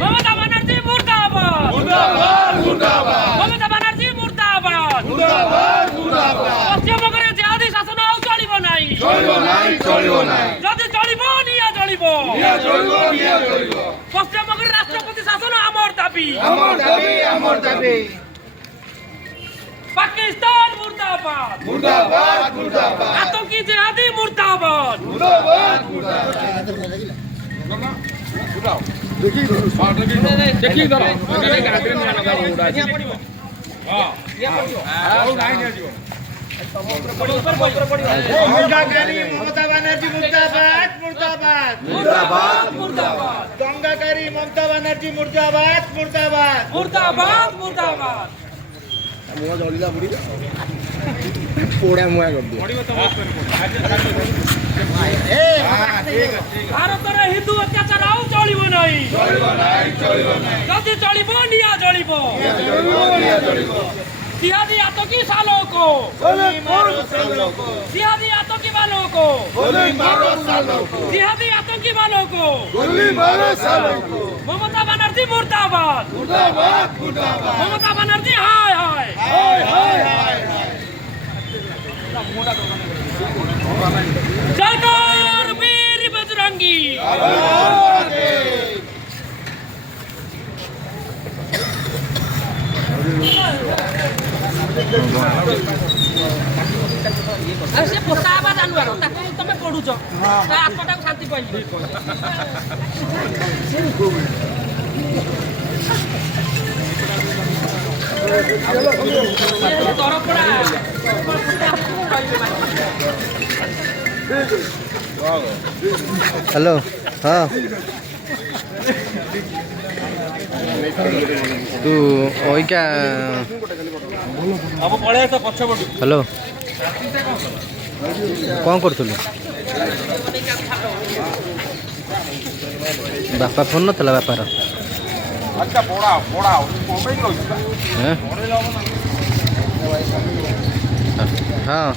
মমতা ব্যানার্জি মুর্দাবাদ মুর্দাবাদ মুর্দাবাদ মমতা ব্যানার্জি মুর্দাবাদ মুর্দাবাদ মুর্দাবাদ পশ্চিমবঙ্গের জিহাদি শাসন আর চলিব নাই যদি চলিব নিয়া চলিব পশ্চিমবঙ্গের রাষ্ট্রপতি শাসন আমার দাবি পাকিস্তান মুর্দাবাদ মুর্দাবাদ মুর্দাবাদ আতঙ্কি জিহাদি মুর্দাবাদ মুর্দাবাদ মুর্দাবাদ দেখি ধরো মমতা ব্যানার্জি মুর্দাবাদ মুর্দাবাদ মুর্দাবাদ মুর্দাবাদ দঙ্গাকারী মমতা ব্যানার্জি মুর্দাবাদ মুর্দাবাদ মুর্দাবাদ মুর্দাবাদ ভারতের হিন্দু অত্যাচার আউ চলিব নাই যদি চলিব নিয়া চলিব জিহাদি আতঙ্কি सालों को जिहादी आतंकी वालों को जिहादी आतंकी वालों को ममता बनर्जी मुर्दाबाद ममता बनर्जी हाय हाय जयकार वीर बजरंगी से पोसा जानवर तुम पढ़ुच आत्मा शांति पाइल हेलो हाँ तू वही क्या हेलो कौन करूँ बापा फोन ना बापार हाँ हाँ